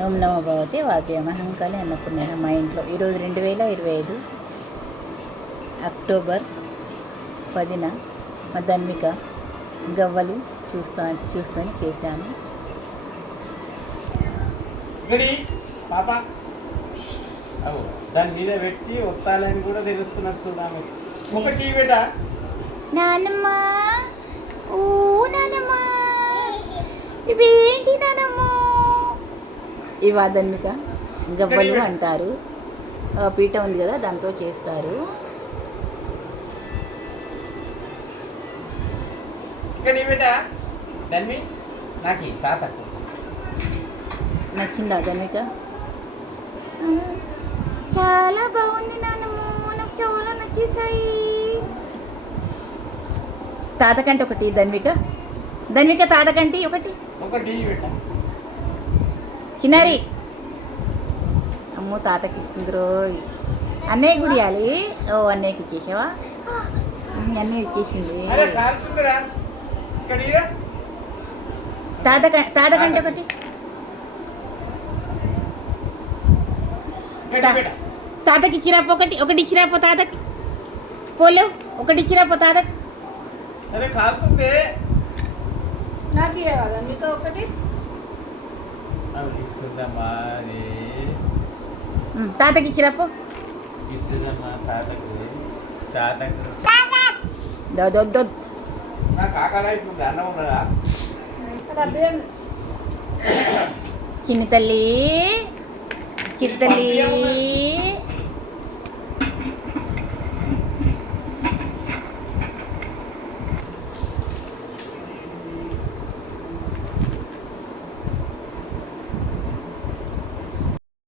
ఓం నమో భగవతి వాక్య మహంకాళి అన్నపూర్ణ మా ఇంట్లో ఈరోజు 2025 అక్టోబర్ 10న మా ధన్విక గవ్వలు చూస్తాను చేశాను. పాప దాని మీద పెట్టి ఒత్తాలని కూడా తెలుస్తున్నది చూడాలి. ఒక టీవీ బేట నానమ్మ, ఓ నానమ్మ, ఇవేంటి నానమ్మ? ఇవా ధన్విక గవ్వలు అంటారు. పీట ఉంది కదా, దాంతో చేస్తారు. నాకు తాత నచ్చిందా ధన్విక? చాలా బాగుంది నానమ్మ, నాకు చాలా నచ్చేసాయి. తాతకంటే ఒకటి ధన్విక తాతకంటి ఒకటి చిన్నారి. అమ్మో తాతకి ఇస్తుంది రోయ్. అన్నయ్య గుడియాలి. ఓ అన్నయ్యకి ఇచ్చేసావా? అన్నయ్య ఇచ్చేసింది. తాతకంటే ఒకటి. తాతకి ఇచ్చిరాపో ఒకటి ఇచ్చిరాపో తాతకి. పోలేవు, ఒకటి ఇచ్చిరాపో తాతకి. నాకు ఇవ్వాలి మీతో ఒకటి. తాతకి ఇచ్చిరాపో. చిన్ని తల్లి, చిత్తల్లి.